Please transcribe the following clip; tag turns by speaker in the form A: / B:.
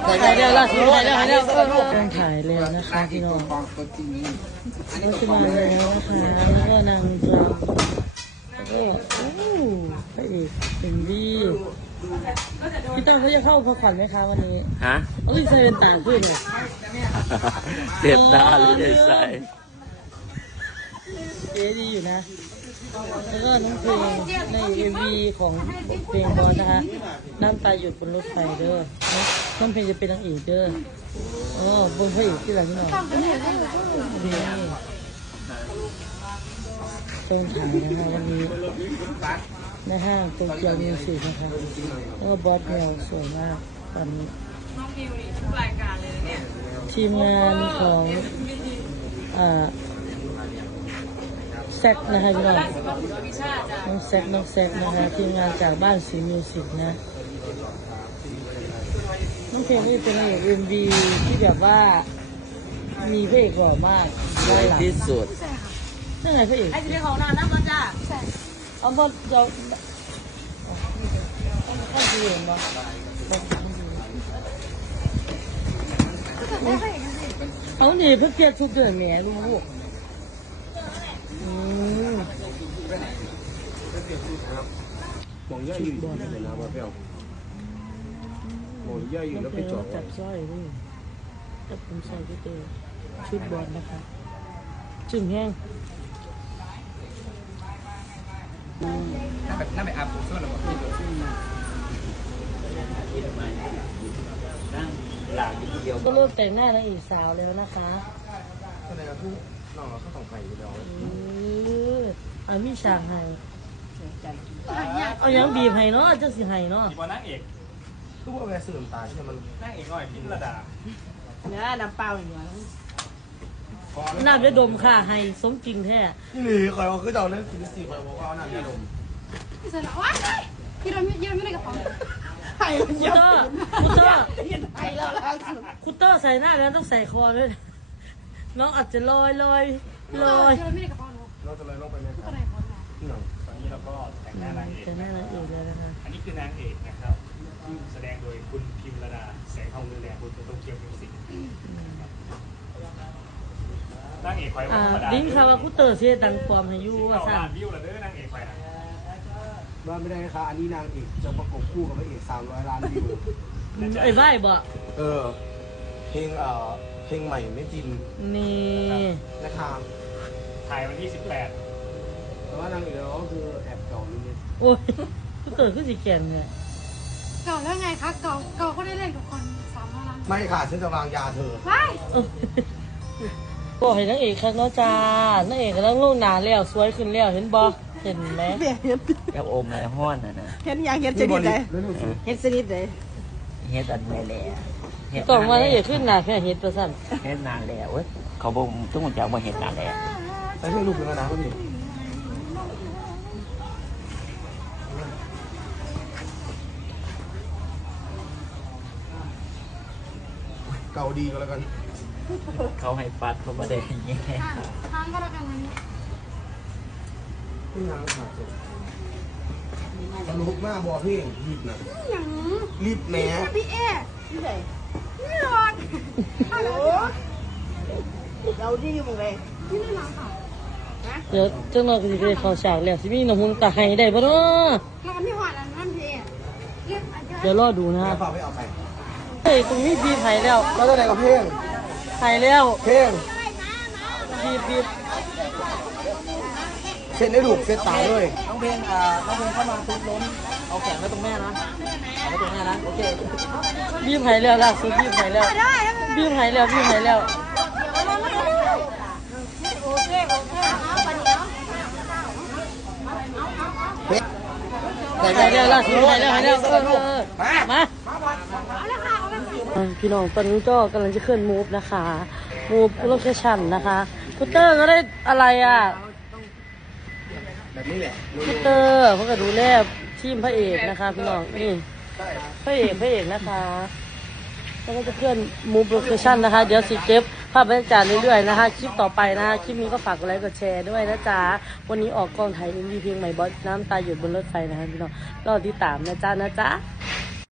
A: ถ่ายเร็วล่ะถ่ายเร็วต้องถ่ายเร็วนะคะพี่น้องก็จะมาแล้วนะคะแล้วก็นางรำแล้วก็พระเอกเป็นดีพี่ตั้งเขาจะเข้าพักผ่อนไหมคะวันนี้
B: ฮะ
A: เอ้ยใส่เป็นต่างขึ้นเลย
B: เด็ดตาเลยเด็ดใส่
A: เจ๊ดีอยู่นะแล้วก็น้องเพลงในเอ็มวีของเพลงบอลนะคะน้ำตาหยดบนรถไฟเด้อน้องเพลงจะเป็นนางเอกเด้ออ๋อบนพระเอกที่ไหนพี่น้องดีเป็นถ่ายนะคะวันนี้ในห้างโตเกียวมิวสิกนะคะแล้วก็บอสแมวสวยมากตอนนี้ทีมงานของแซกนะคะพี่น้องน้องแซกนะคะทีมงานจากบ้านสีมิวสิกนะน้องเพลงนี่เป็นเอกเอ็มวีที่แบบว่ามีพระเอกหล่อมาก
B: ที่สุด
A: นั่นไงพระเอก
C: ไอ้ที่เป็นของนอนนะมันจ้า
A: เอาบอลเราข้าวดีเห็นปะเอาหนีเพื่อเพียรทุกเดือนแหมลูก
D: มองย่าอยู่ที่ไหนนะมาเปล่ามองย่าอยู่แล้วไปจอด
A: จับสร้อยนี่จับผมใส่ก็เจอชุดบอลนะคะจึงแห้ง
D: น่าไปอาบผมเสื้อหรือเปล่า
A: ก็เริ่มแต่งหน้านางเอกสาวแล้วนะคะ
D: แสดงว่าน้องเราเข้าของไข่อยู่แล้ว
A: เอามีฉากให้เอายังบีบให้เนาะจังสิให้เนาะ
D: บอลนางเอกตู้ว่าแวร์สื่อตาใช่ไหมมันนางเอกหน่อยพิมระดา
C: เนี่ยน้ำเปล่าอย่างเงี้ย
A: น้ำจะดมค่ะให้สมจริงแท้
D: นี่หรือคอยว่าคือเจ้าเล่นฟิลิปปินส์คอยบอกว่าเอาน้ำจะดม
C: พี่เสร็จแล้วว้ายพี่เรายืนไม่ได้กับผม
A: ไห้คุณเตอร์
C: ไห้แล้วล่ะ
A: คุณเตอร์ใส่หน้าแล้วต้องใส่คอด้วยน้องอาจจะลอย
C: เราไม่ได้กับผม
D: เราจะเลยลงไปเลยครับ
E: ตอนนี้เราก็แต่งหน้านางเอก
A: เลยนะคะ
E: อันนี้คือนางเอกนะครับที่แสดงโดยคุณพิมระดาแสงทองเรืองแดงบนโตเกียวมิวสิกนางเอกคอยว่าธรรมดา
A: ดิ้งค่ะว่าคุณเตอร์เสียดังปลอมให้ยูว่า
E: สั่งวิวละเด้อนางเอกคอยนะ
D: ว่าไม่ได้นะคะอันนี้นางเอกจะประกบคู่กับพระเอก300 ล้านวิว
A: ไอ้ใบ้บ่
D: เพลงใหม่ไม่จิน
A: นี่
D: นะครับ
E: ถ่ายวันที่18
D: แต่ว่านางเอกเราก็คือแอบเก่านิดนึง
A: โอ้ยคุณเตอร์คือสีแก่นเนี่ย
C: เก่าแล้วไงคะเก่าก็ได้เล่นกับคน300 ล้าน
D: ไม่ค่ะฉันจะวางยาเธอ
C: ไม่
A: ก็เห็นนางเอกครับเนาะจ้านางเอกกำลังลุ่งหนาแล้วสวยขึ้นแล้วเห็นบ่เห็นไหม
B: แก้วอมอะไรห้อนนะ
C: เห็นยังเห็นชนิดไหนเห็นชนิดไหน
B: เฮ็ดอันไม่แหล่
A: ต่อมานางเอกขึ้นหนาแค่เห็นตัวสั้น
B: เฮ็ดนานแล้วเขาบอกต้องจะเอามาเฮ็ดนานแล้ว
D: ไอ้เพื่อนลูกเป็นอะไรนะพี่เก่าดีก็แล้วกัน
B: เขาให้ปัดเขาไม่ได้แย่
C: ทางก็แล้วกันวันนี้
D: พี่นางขาดสุดสรุปหน้าบอพี่รีบนะรีบแหม
C: พี่เอ๊ที่ไหนนี่รอดฮัลโหลเราดีอยู่มั้งเลยที่นี่มาค่ะ
A: เดี๋ยวเจ้าหน้าที่ไปเข้าฉากแล้วสิมีน้ำมันตาให้ได้ปะเนาะ
C: เราไม่หอดอันนั้นพี่
A: เดี๋ยวรอดูนะ
D: ฝากไม่เอาไป
A: เฮ้ยตรงนี้บีบให้แล้ว
D: แล้วตัวไหนกับเพ่ง
A: ให้แล้ว
D: เพ่ง
A: บีบ
D: เส้นได้ดูเส้นตาเลย
A: น้องเพลงเข้ามาทุบล้มเอาแขนไว้ตรงแม่นะเอาไว้ตรงแม่นะโอเคบีบให้แล้วล่ะสุดบีบให้แล้วบีบให้แล้ว
D: ใส่แล้ว
A: ล่ะสุดให้แล้วมาพี่น้องตอนนี้ก็กำลังจะเคลื่อนมูฟนะคะมูฟโลเคชั่นนะคะพุตเตอร์ก็ได้อะไร
D: แบบนี้แหละ
A: พุตเตอร์เพื่อดูแลทีมพระเอกนะคะพี่น้องนี่พระเอกนะคะแล้วก็จะเคลื่อนมูฟโลเคชั่นนะคะเดี๋ยวสิเก็บภาพบรรยากาศเรื่อยๆนะคะคลิปต่อไปนะคะคลิปนี้ก็ฝากกดไลค์กดแชร์ด้วยนะจ๊ะวันนี้ออกกองถ่ายMVเพลงใหม่บอสน้ำตาหยดบนรถไฟนะคะพี่น้องรอติดตามนะจ๊ะ